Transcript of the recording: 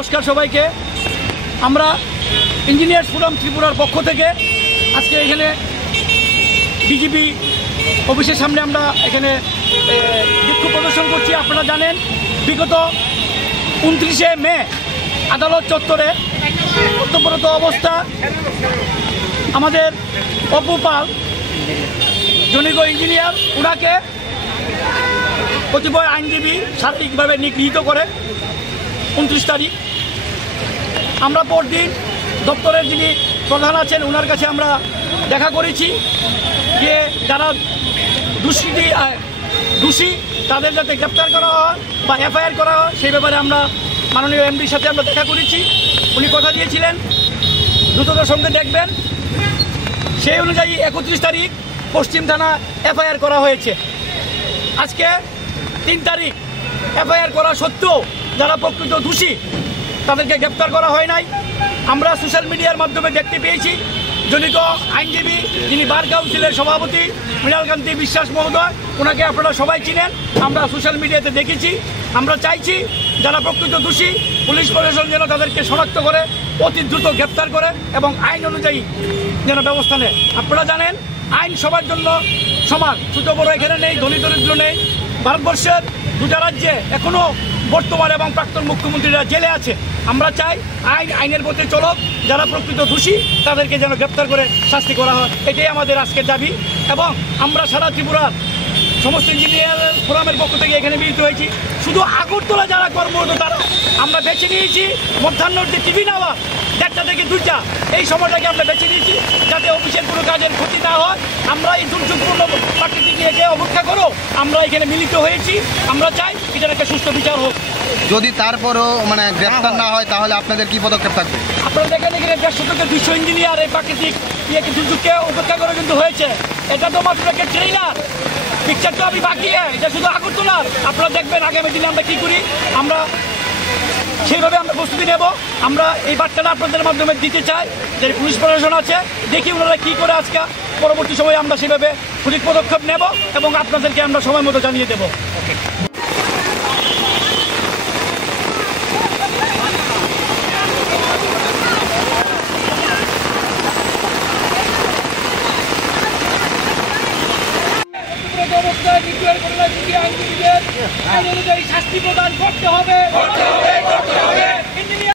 নমস্কার সবাইকে। আমরা ইঞ্জিনিয়ার্স ফোরাম ত্রিপুরার পক্ষ থেকে আজকে এখানে ডিজিপি অফিসের সামনে আমরা এখানে বিক্ষোভ প্রদর্শন করছি। আপনারা জানেন বিগত 29শে মে আদালত চত্বরে কর্তব্যরত অবস্থা আমাদের অপু পাল জনৈক ইঞ্জিনিয়ার, ওনাকে কতিপয় আইনজীবী শারীরিকভাবে নিগৃহীত করে 29 তারিখ। আমরা পরদিন দপ্তরের যিনি প্রধান আছেন ওনার কাছে আমরা দেখা করেছি যে যারা দোষী তাদের যাতে গ্রেপ্তার করা হয় বা এফআইআর করা হয় সেই ব্যাপারে আমরা মাননীয় এমডির সাথে আমরা দেখা করেছি। উনি কথা দিয়েছিলেন দ্রুততার সঙ্গে দেখবেন। সেই অনুযায়ী 31 তারিখ পশ্চিম থানা এফআইআর করা হয়েছে। আজকে 3 তারিখ এফআইআর করা সত্ত্বেও যারা প্রকৃত দোষী তাদেরকে গ্রেপ্তার করা হয় নাই। আমরা সোশ্যাল মিডিয়ার মাধ্যমে দেখতে পেয়েছি জনিত আইনজীবী যিনি বার কাউন্সিলের সভাপতি মৃণালকান্তি বিশ্বাস মহোদয়, ওনাকে আপনারা সবাই চিনেন, আমরা সোশ্যাল মিডিয়াতে দেখেছি। আমরা চাইছি যারা প্রকৃত দোষী পুলিশ প্রশাসন যেন তাদেরকে শনাক্ত করে অতি দ্রুত গ্রেপ্তার করে এবং আইন অনুযায়ী যেন ব্যবস্থা নেয়। আপনারা জানেন আইন সবার জন্য সমান, ছোট বড় এখানে নেই, ধনী দরিদ্র নেই। ভারতবর্ষের দুটা রাজ্যে এখনও বর্তমান এবং প্রাক্তন মুখ্যমন্ত্রীরা জেলে আছে। আমরা চাই আইনের পথে চলক, যারা প্রকৃত দোষী তাদেরকে যেন গ্রেপ্তার করে শাস্তি করা হয়, এটাই আমাদের আজকের দাবি। এবং আমরা সারা ত্রিপুরার সমস্ত ইঞ্জিনিয়ার ফোরামের পক্ষ থেকে এখানে মিলিত হয়েছি। শুধু আগরতলা যারা কর্মরত তারা আমরা বেছে নিয়েছি মধ্যাহ্নের যে টিভি নেওয়া 1টা থেকে 2টা, এই সময়টাকে আমরা বেছে নিয়েছি যাতে অফিসের কোনো কাজের ক্ষতি না হয়। আমরা এই দুর্যোগপূর্ণ প্রাকৃতিক ইয়েকে অপেক্ষা করো আমরা এখানে মিলিত হয়েছি। আমরা চাই এটার একটা সুষ্ঠু বিচার হোক। যদি তারপরও গ্রেপ্তার না হয় তাহলে আপনাদের কি পদক্ষেপ থাকবে? আপনারা দেখেন এখানে 150 থেকে 200 ইঞ্জিনিয়ার এই প্রাকৃতিক দুর্যোগকে উপেক্ষা করে কিন্তু হয়েছে। এটা তো মাত্র একটা ট্রেইলার, পিকচার তো আমি বাকি, এটা শুধু আগরতলার। আপনারা দেখবেন আগামী দিনে আমরা কি করি, আমরা সেইভাবে আমরা প্রস্তুতি নেব। আমরা এই বার্তাটা আপনাদের মাধ্যমে দিতে চাই যে পুলিশ প্রশাসন আছে, দেখি ওনারা কী করে আজকে পরবর্তী সময়ে আমরা সেভাবে সঠিক পদক্ষেপ নেব এবং আপনাদেরকে আমরা সময় মতো জানিয়ে দেবো। অবস্থায় আইন অনুযায়ী শাস্তি প্রদান করতে হবে।